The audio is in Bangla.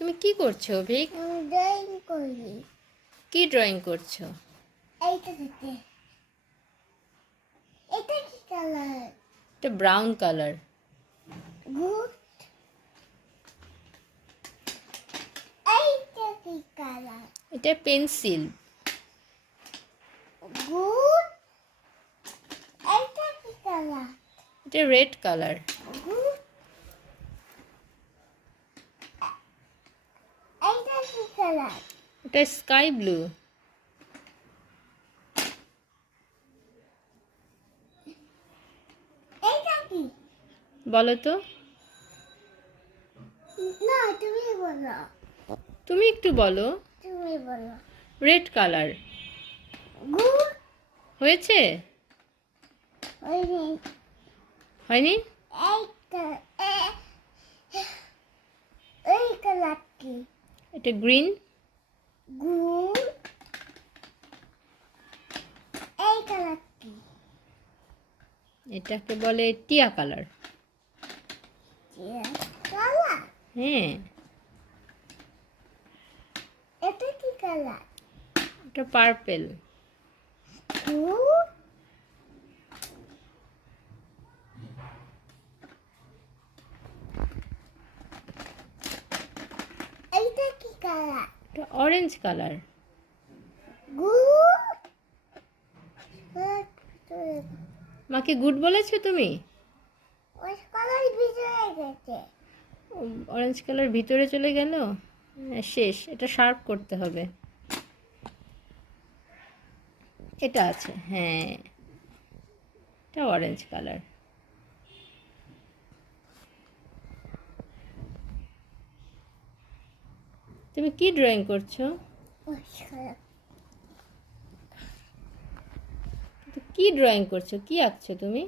তুমি কি করছো ভিক? ড্রয়িং করি। কি ড্রয়িং করছো? এইটা থেকে এটা কি কালার? এটা ব্রাউন কালার। গুড। এইটা কি কালার? এটা পেন্সিল। গুড। এইটা কি কালার? এটা রেড কালার। গুড। এইটা কি কালার? এটা স্কাই ব্লু। এইটা কি? বলো তো। না, তুমি বলো। তুমি একটু বলো। তুমি বলো। Red colour. গুড। হয়েছে? হয়নি। হয়নি? এইটা এই কালার কি? এটা গ্রিন। গুড। এই কালার কি? এটাকে বলে টিয়া কালার। কালার। হ্যাঁ। এটা কি কালার? এটা পার্পেল। গুড। এইটা কি কালার? এটা অরেঞ্জ কালার। গুড। মাকে গুড বলেছো তুমি? ওই কালার ভিতরে গেছে। অরেঞ্জ কালার ভিতরে চলে গেল। শেষ। এটা শার্প করতে হবে। এটা আছে, হ্যাঁ। এটা অরেঞ্জ কালার। তুমি কি ড্রয়িং করছো? ওই কালার। কি ড্রয়িং করছো? কি আঁকছো তুমি?